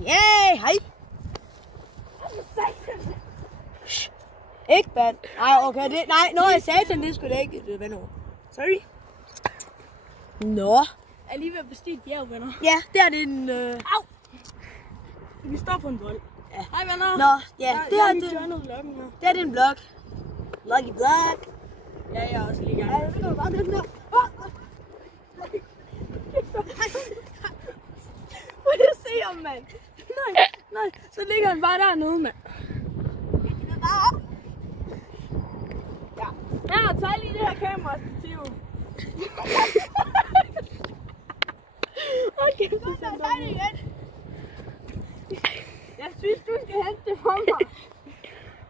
Yeah, hej. Ikke bad. Nej, okay, det, nej, når jeg satan, det skulle det ikke. Det er venner. Sorry. Nå. Jeg er lige ved at bestige et bjerg, venner. Ja, det er din... Au! Vi står på en vold. Ja. Hej, venner. Nå, ja, det er din... Det er din blog. Lucky blog. Ja, jeg er også lige i gang. Ja, det kan du bare den der. Må jeg se om, mand? Nej, så ligger han bare dernede, mand. Ja, tag lige det her kamera-stativ. Okay, så tag det igen. Jeg synes, du skal hente det for mig.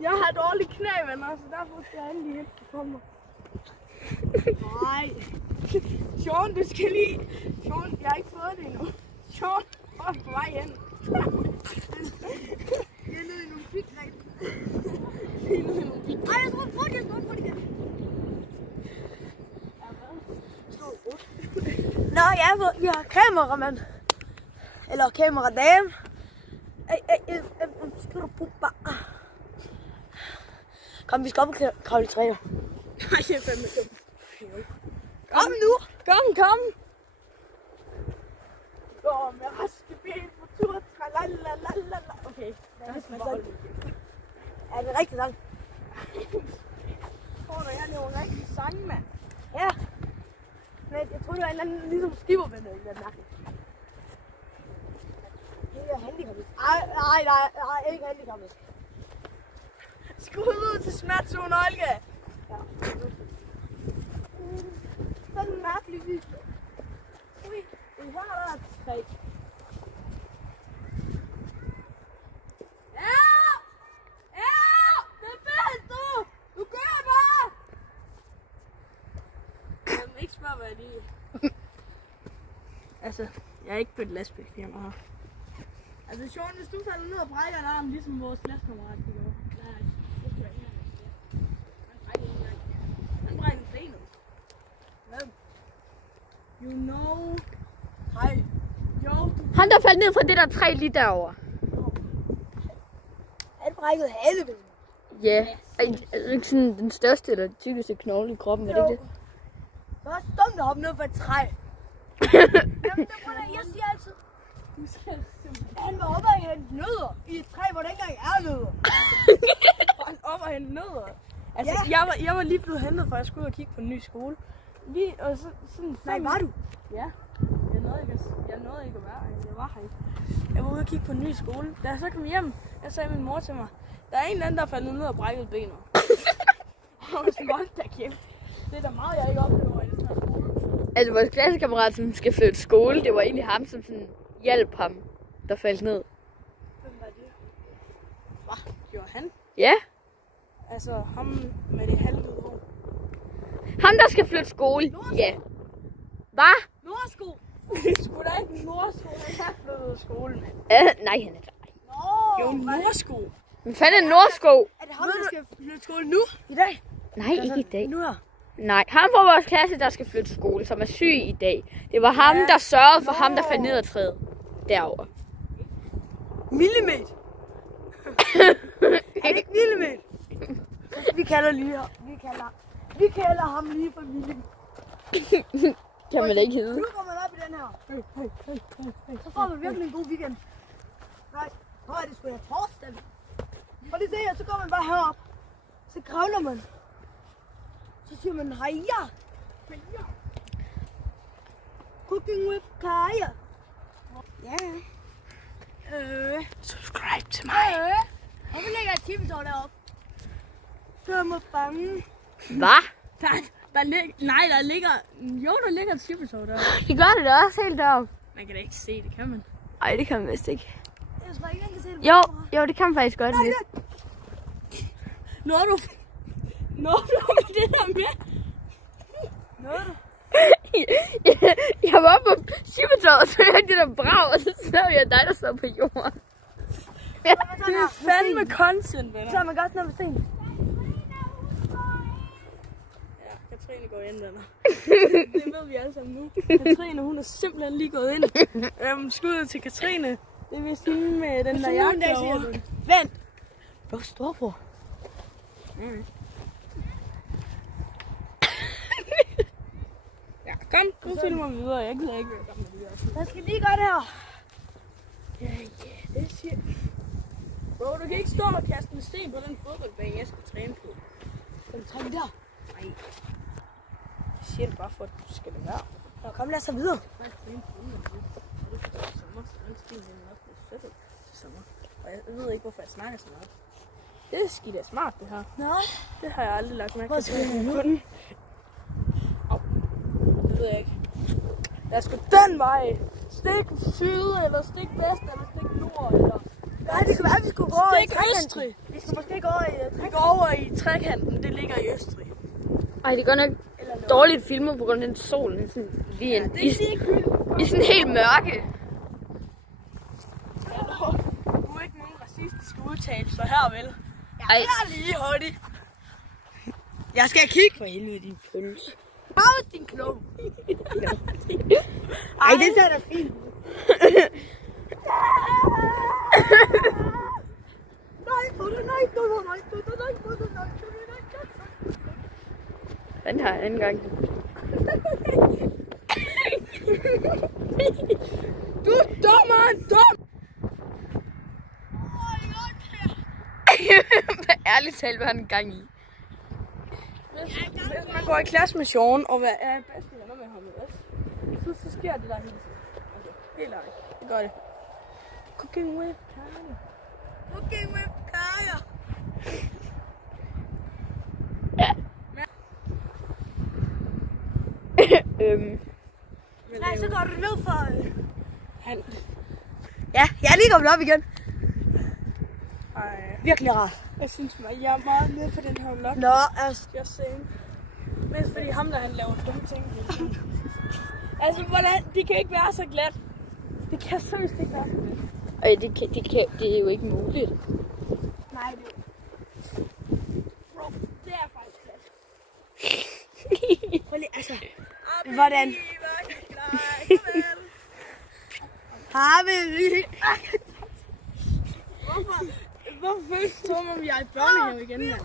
Jeg har dårlige knæ, venner, så derfor skal jeg endelig hente det for mig. Nej. Sean, du skal lige... Sean, jeg har ikke fået det endnu. Sean, på vej hen. Jeg er nede i nogle pigtræk. Ej, jeg tror på det igen. Nå, ja, vi har kameramand. Eller kameradame. Skal du puppe? Kom, vi skal op og kravle i træer. Nej, det er fandme dumt. Kom nu! Kom! Gå med raske ben på tur. Tralalala. Okay, lad os bare holde det. Er det rigtig sang? Tror du, jeg laver en rigtig sang, mand? Ja. Men jeg tror, det var en eller anden ligesom skivervenner i den nakke. Det er handicappet. Nej, ikke handicappet. Skud ud til smertezone, Olga. Ja. Sådan en mærkelig lys. Ui, en her der er et træ. Det er bedst, du! Du gør bare! Jeg må ikke spørge, hvad det er. Altså, jeg er ikke på et lastbilfirma her. Altså, Sean, hvis du falder ned og brækker en arm, ligesom vores lastkammerat gjorde. Nej, det skal jeg ikke. Han brækker en gang. Han brækker benet. Hvem? You know. Hej. Jo. Han der faldt ned fra det der træ lige derovre. Han brækkede halve. Ja. Er ikke sådan den største eller tykkeste knogle i kroppen, er det ikke det? Det var dumt at hoppe ned for et træ. Jamen, det er jeg siger altid. Han var oppe og hente nødder i et træ, hvor der ikke engang er nødder. Og han op og hente nødder. Altså, Ja. jeg var lige blevet hentet, for jeg skulle ud og kigge på en ny skole. Lige, og så, sådan... Nej, var du? Ja. Jeg nåede ikke at være her. Jeg var her ikke. Jeg var ude og kigge på en ny skole. Da jeg så kom hjem, jeg sagde min mor til mig, der er en eller anden, der er faldet ned og brækket benet. Og jeg sådan, hold da kæft. Det er da meget, jeg ikke oplever i den her skole. Altså vores klassekammerat, som skal flytte skole, det var egentlig ham, som sådan hjalp ham, der faldt ned. Hvem var det? Hvad? Gjorde han? Ja. Altså ham med det halvhvide hår. Ham, der skal flytte skole. Ja. Hvad? Nordsko! Det skulle da ikke Nordsko, han har flyttet skole, mand. Nej, han er der. Jo, Nordsko. Hvad fanden er Nordsko? Er det ham, der skal flytte skole nu? i dag? Nej, ikke i dag. Nu her. Nej, ham fra vores klasse, der skal flytte skole, som er syg i dag. Det var ham, der sørgede for ham, der faldt ned ad træet. Derovre. Millimeter. Er det ikke millimeter? Vi kalder ham lige for millimeter. Kan man ikke hedde. Nu går man op i den her. Så får man virkelig en god weekend. Nej, det sgu da torsdag. Og det ser jeg, så går man bare herop. Så kravler man. Så siger man heja. Cooking with Kaja. Ja. Subscribe til mig. Og vi lægger et tippetår deroppe. Så er jeg bange. Hvad? Der ligger et chippetog der. Det gør det da også helt deroppe. Man kan da ikke se det, kan man? Ej, det kan man vist ikke. Jeg tror ikke, man kan se det. Jo, det kan man faktisk godt lidt. Når du med det der med? Jeg var på chippetåret, og så hørte jeg det der brag, og så så jeg dig, der stod på jorden. Det er fandme content, venner. Så har man godt noget med sten. Ja, Katrine går ind, venner. Det ved vi alle sammen nu. Katrine, hun er simpelthen lige gået ind. Skud til Katrine. Det vil sige med den der jagt derovre. Vent! Hvad står på? Ja, kom, nu filmer vi videre. Jeg gider ikke være sammen med videre. Hvad skal lige gøre det her? Ja, det siger... Bro, du kan ikke stå og kaste en sten på den fodboldbane, jeg skal træne på. Skal du træne der? Nej. Jeg siger det bare for, at du skal det være. Nå, kom, lad os så videre. Jeg træne på fodbold. Og det er for sommer, så den sten er nok blevet sættet til sommer. Og jeg ved ikke, hvorfor jeg snakker så meget. Det er skidt smart, det her. Nej. Det har jeg aldrig lagt mærke til. Hvor skal vi nu? Au. Det ved jeg ikke. Jeg skal den vej. Stik syd, eller stik vest, eller stik nord, eller... Nej, det kan være, at vi skulle gå over i Stik trekanten. Østrig. Vi skal måske gå over i Vi går over i trekanten, det ligger i Østrig. Ej, det er godt nok dårligt filmet på grund af den sol. Det er sådan, lige en, i sådan helt mørke. Ja, du er ikke nogen racistiske udtalelser her, vel? Ej, Lige hurtigt. Jeg skal kigge på helvede, din pølse. Af din klog. Ej, det ser da fint. den her anden gang. Du er dummere end dum. Ærligt talt, hvad han en gang i. Hvis man går i klasse med Sean og er bedste venner med ham, så sker det der hele tiden. Okay, helt ærligt. Det gør det. Cooking with Kaya. Cooking with Kaya. Nej, så går du ned for... Han. Ja, jeg er lige kommet op igen. Ej. Virkelig rart. Jeg synes, jeg er meget med på den her vlog. Nå, altså... Jeg ser. Mest fordi ham der, han laver dumme ting. Altså, hvordan? Det kan ikke være så glat. Det kan seriøst ikke være så glat. Ej, det er jo ikke muligt. Nej, det er bro, det er faktisk glat. Prøv lige, altså... Hvordan? Har vi lige... Hvorfor føles det som om jeg er i børnehave igen? Man?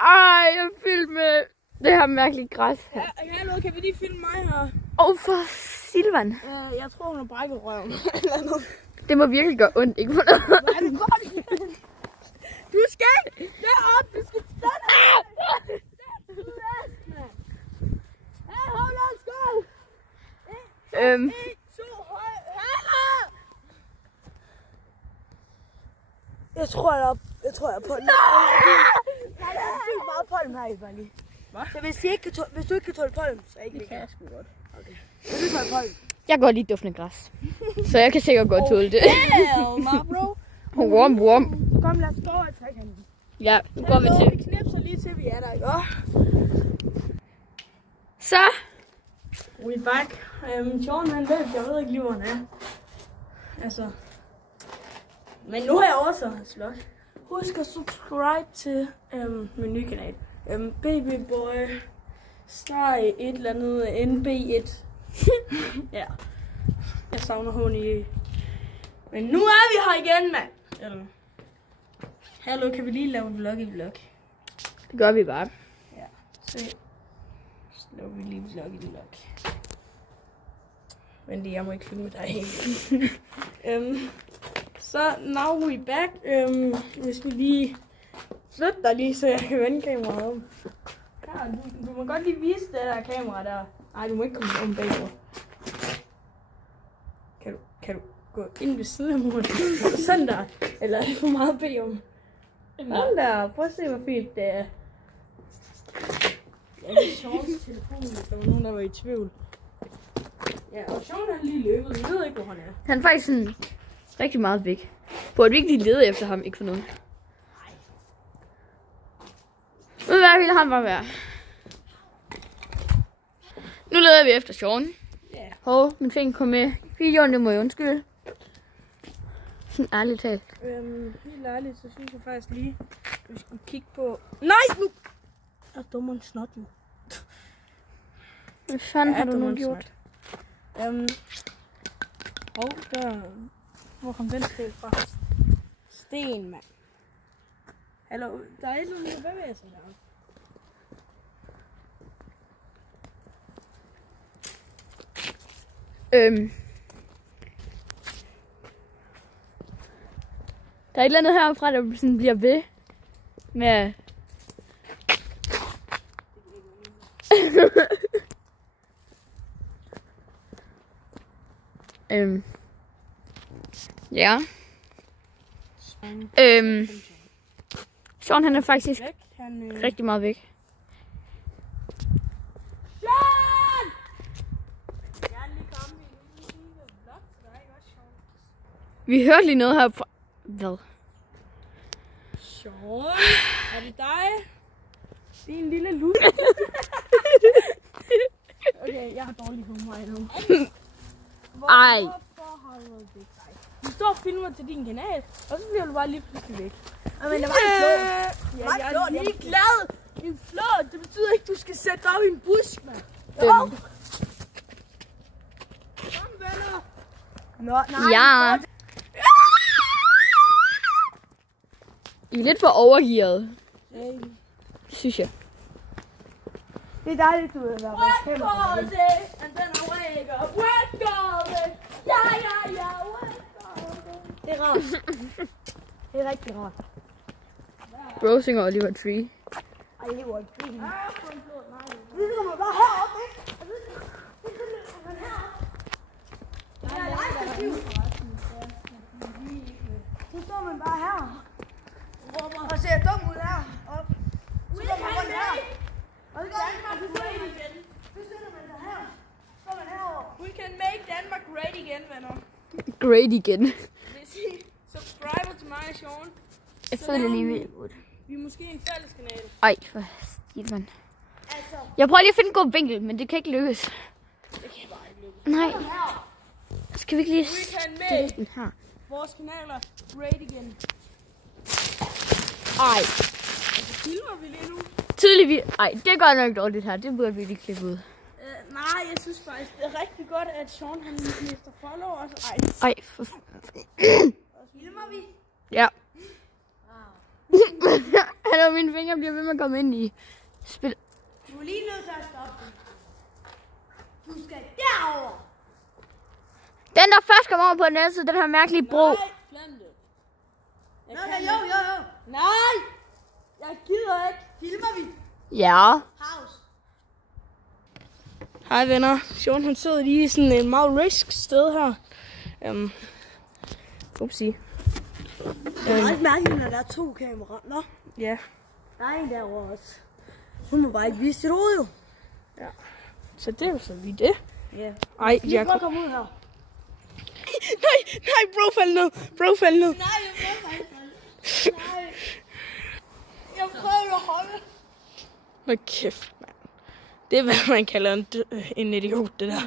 Ej, jeg filmer det her mærkelige græs her. Ja, hallo, kan vi lige filme mig her? For Silvan. Jeg tror, hun har brækket røven. Eller noget. Det må virkelig gøre ondt, ikke for noget. Hvad er det godt? Du skal ikke derop, du skal stand. Hey, hold on, skål! 1, 2, høj. Jeg tror, jeg er på den. Nej, der er sygt meget pollen her i Bali. Hvad? Så hvis du ikke kan tåle pollen, så er ikke Det kan jeg sgu godt. Okay. Vil du tåle pollen? Jeg går lige duftende græs. Så jeg kan sikkert godt tåle det. Hell, my bro. Warm. Så kom, lad os gå over i trekanten. Ja, nu går vi til. Vi knipser lige til, vi er der, ikke? Så. We back. Sean, han løb, jeg ved ikke lige, hvor han er. Altså. Men nu har jeg også hans vlog. Husk at subscribe til min nye kanal. Babyboy streg et eller andet NB1. Ja. Jeg savner HNI. Men nu er vi her igen, mand. Hallo, kan vi lige lave vlog i vlog? Det gør vi bare. Ja. Så laver vi lige vlog i vlog. Men det, jeg må ikke filme dig helt. Så now we back. Hvis vi lige flytter dig lige, så jeg kan vende kameraet om. Ja, du må godt lige vise det der kamera der. Nej, du må ikke komme om bagpå. Kan du gå ind ved siden af muren? Sådan der. Eller er det for meget at bede om? Sådan der. Prøv at se, hvor fint det er. Jeg vil Sean's telefon, hvis der var nogen, der var i tvivl. Ja, og Sean er lige løbet. Jeg ved ikke, hvor han er. Han er faktisk sådan rigtig meget væk. Burde vi ikke lige lede efter ham, ikke for nogen? Nu ville han bare være. Nu leder vi efter Sean. Ja. Hov, min finger kom med. Videoen, det må jeg undskylde. Sådan ærligt talt. Helt ærligt, så synes jeg faktisk lige, Vi skal kigge på... Nej, nu! Jeg er dummer en snot nu. Hvad fanden har du nu gjort? Der... Hvor kom den sten fra? Sten, mand. Hallo, der er ikke nogen, der bevæger sig deroppe. Der er et eller andet herfra, der sådan bliver ved med... Ja. Sean, han er faktisk Væk. Han, rigtig meget væk. Vi hørte lige noget herfra. Hvad? Sean, er det dig? Det er en lille lus. Okay, jeg har dårlig humor nu. Ej. Hvorfor har du det dig? Du står og filmer til din kanal, og så bliver du bare lige pludselig væk. Men det var en flå. Ja, jeg er lige glad. En flå, det betyder ikke, at du skal sætte dig op i en busk, mand. Jo. Kom, venner. Nå, nej. Ja. I er lidt for overgearet, synes jeg. Det er dejligt, du er der. What goes it? And then I wake up. What goes it? Ja, what goes it? Det er rart. Det er rigtig rart. Bro synger Oliver Tree. Ej, det var ikke fint. Vi kommer bare herop, ikke? Så står man bare her. Og ser dum ud her. Og så går man rundt her. Og så sætter man sig her. Så går man herover. We can make Denmark great again, venner. Great igen. Hvis I subscriber til mig og Sean, Jeg føler lige vildt godt. vi er måske en fælles kanal. Ej, for skidt, mand. Altså, Jeg prøver lige at finde en god vinkel, men det kan ikke lykkes. Det kan bare ikke lykkes. Nej. Skal vi ikke lige We can stille make den her? vores kanaler great again. Ej. Altså, filmer vi lige nu? Tydeligvis. Ej, det gør nok dårligt her. Det burde vi lige klippe ud. Nej, jeg synes faktisk, det er rigtig godt, at Sean han mister followers. Ej, for... filmer vi? Ja. Hallo, mine fingre bliver ved med at komme ind i spil. Du er lige nødt til at stoppe. Du skal derover. Den, der først kommer over på den anden side, den her mærkelige bro. Nej, glem det. Jo. Nej! Jeg gider ikke. Filmer vi? Ja. Pause. Hej venner. Sean han sidder lige i sådan en meget risk sted her. Upsi. Det er meget mærkeligt, når der er 2 kameraer. Nå, Ja. der er en derovre også. Hun må bare ikke vise sit hoved, jo. Så det er jo så lige det. Ja. Ej, Vi jeg prøver at komme ud her. Nej, bro fald ned. Nej, jeg prøver ikke. Nej. Jeg prøver at holde. Hvad kæft, mand. Det er, hvad man kalder en idiot, det der.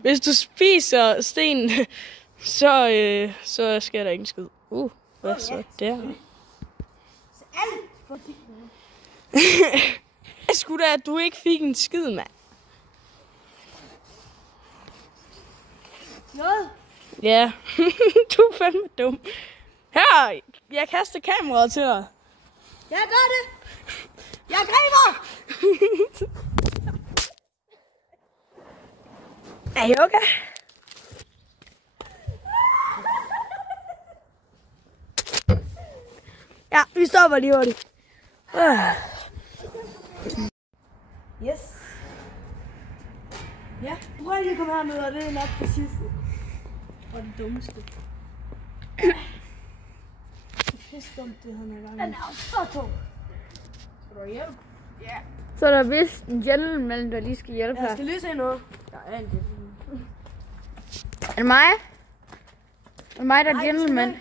Hvis du spiser sten, så sker der ingen skid. Hvad så der? Så alt for Jeg skulle da, at du ikke fik en skid, mand. noget. Ja, du er fandme dum. Her, jeg kaster kameraet til dig. Jeg gør det. Jeg griber. Er I okay? Ja, vi stopper lige hurtigt. Yes. Ja, prøv lige at komme herned, og det er nok det sidste. Og det dummeste. Det er pisse dumt, det han er gang Den med. er jo så tung. Skal du hjem? Ja. Så er der vist en gentleman, der lige skal hjælpe Jeg her. skal lige se noget. Der er en gentleman. Er det mig? Er det mig, der er gentleman?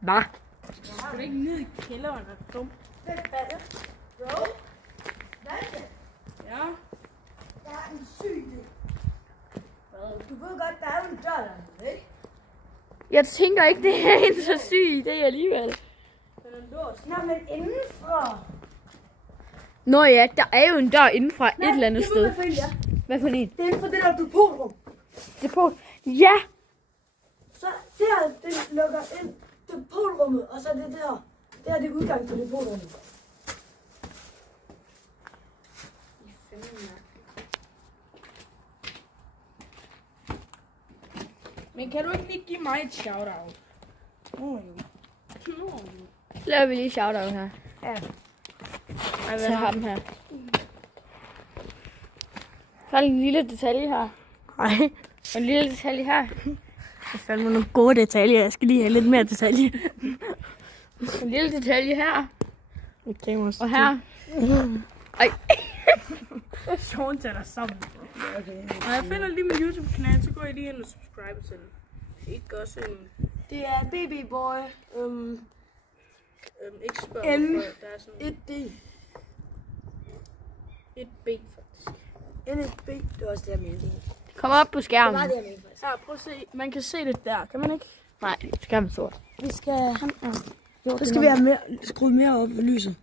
Hvad? Skal du ikke ned i kælderen, er du dum? Bro, hvad er det? Ja. Der er en syg idé. Du ved godt, der er en dør der, ikke? Jeg tænker ikke, det er en så syg idé alligevel. Nå, men indenfor. Nå ja, der er jo en dør indenfra et eller andet sted. Hvad Hvad for en? det er inden for det der depotrum. Depot. Ja! Så det her, det lukker ind depotrummet, og så er det der. Det er det udgang til depotrummet. Men kan du ikke lige give mig et shout-out? Så laver vi lige shout-out her. Ja. Ej, hvad er ham her? Så er en lille detalje her. Nej. Og en lille detalje her. Jeg fandt mig nogle gode detaljer. Jeg skal lige have lidt mere detalje. En lille detalje her. Okay, Og her. Ej. Sean tager dig sammen. Okay. Når jeg finder lige min YouTube-kanal, så går jeg lige ind og subscriber til den. Ikke også en... Det er BB Boy. ikke spørg M. for, der er sådan 1D. et B faktisk. NFB. Det var også det, jeg mente. Kom op på Det skærmen. var det, jeg mente faktisk. Ja, prøv at se. Man kan se det der, kan man ikke? Nej, skærmen er sort. Vi skal... Så skal vi have mere, skruet mere op for lyset.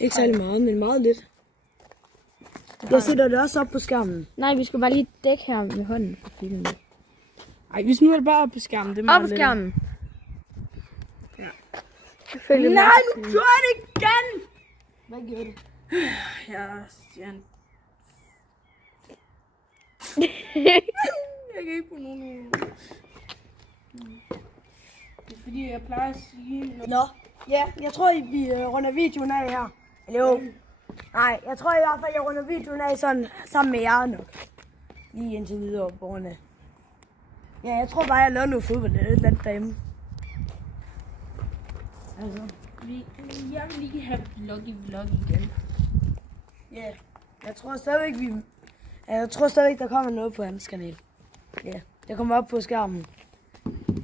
Ikke særlig meget, men meget lidt. Jeg sætter det også op på skærmen. Nej, vi skal bare lige dække her med hånden for filmen. Ej, vi smider det bare op på skærmen. Det er Op meget på lettere. skærmen. Ja. Nej, nu gør det igen! Hvad gjorde du? Jeg kan ikke få nogen. Det er fordi, jeg plejer at sige... Nå, ja, jeg tror, vi runder videoen af her. Eller jo. Nej, jeg tror i hvert fald, jeg runder videoen af sådan, sammen med jer nok. Lige indtil videre på grund af. Ja, jeg tror bare, jeg lavede noget fodbold eller et eller andet derhjemme. Altså. Jeg vil lige have vlog igen. Ja, jeg tror stadigvæk, der kommer noget på hans kanal. Ja, det kommer op på skærmen.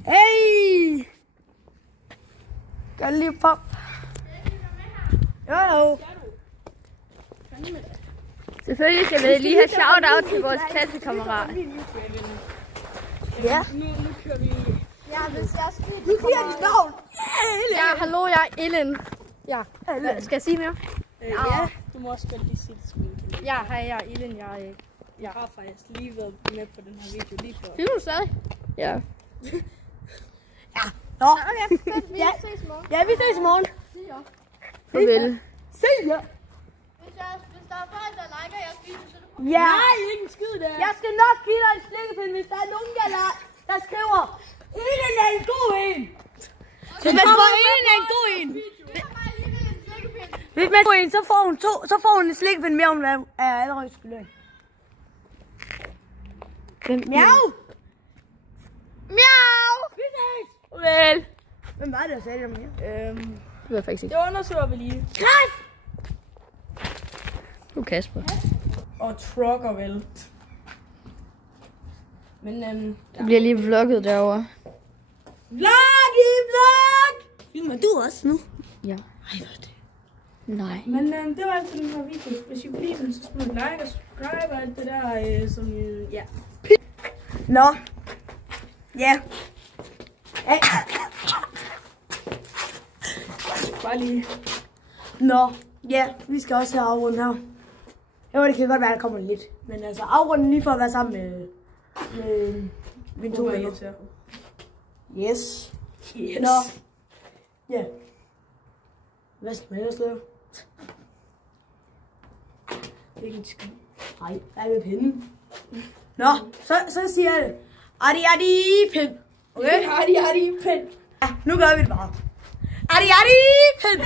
Hey! Gør det lige pop. Jo. Selvfølgelig skal vi lige have shout-out til vores klassekammerat. Ja. Nu kører vi... Ja, hvis jeg skal... Nu giver dit navn. Ja, hallo, jeg er Ellen. Ja, skal jeg sige mere? Ja, du må også godt lige sige det til min kanal. Ja, hej, jeg er Ellen. Jeg har faktisk lige været med på den her video lige før. Filmer du stadig? Ja. Nå. Okay, fedt. Vi ses i morgen. Ja, vi ses i morgen. Farvel. Se jer. Hvis der er folk, der liker jeres video, så er det Ja. Nej, ikke en skid der. Jeg skal nok give dig en slikkepind, hvis der er nogen, der skriver, Ellen er en god en. Hvis man skriver, Ellen er en god en. Hvis man skriver en, så får hun en slikkepind mere, om hvad er allerede skyldig. Miau. Miau! Vi ses. Vel. Hvem var det, der sagde det mere? Det ved jeg faktisk ikke. Det undersøger vi lige. Græs! Du er Kasper. Og trucker vel. Men Det bliver lige vlogget derovre. Vlog! Filmer du også nu? Ja. Ej, hvor er det? Nej. Men det var alt for den her video. Hvis I kunne lide den, så smid en like og subscribe og alt det der, som ja. Nå. Ja. Hey. Bare lige. Nå. Ja, vi skal også have afrundet her. Jo, det kan godt være, der kommer lidt. Men altså, afrunden lige for at være sammen med mine to venner. Yes. Yes. Nå. Ja. Hvad skal man ellers lave? Det er en skid. Nej, hvad er med pinden? Nå, så siger jeg det. Adi, pind. Okay? Adi, pind. Ja, nu gør vi det bare. Adi, pind.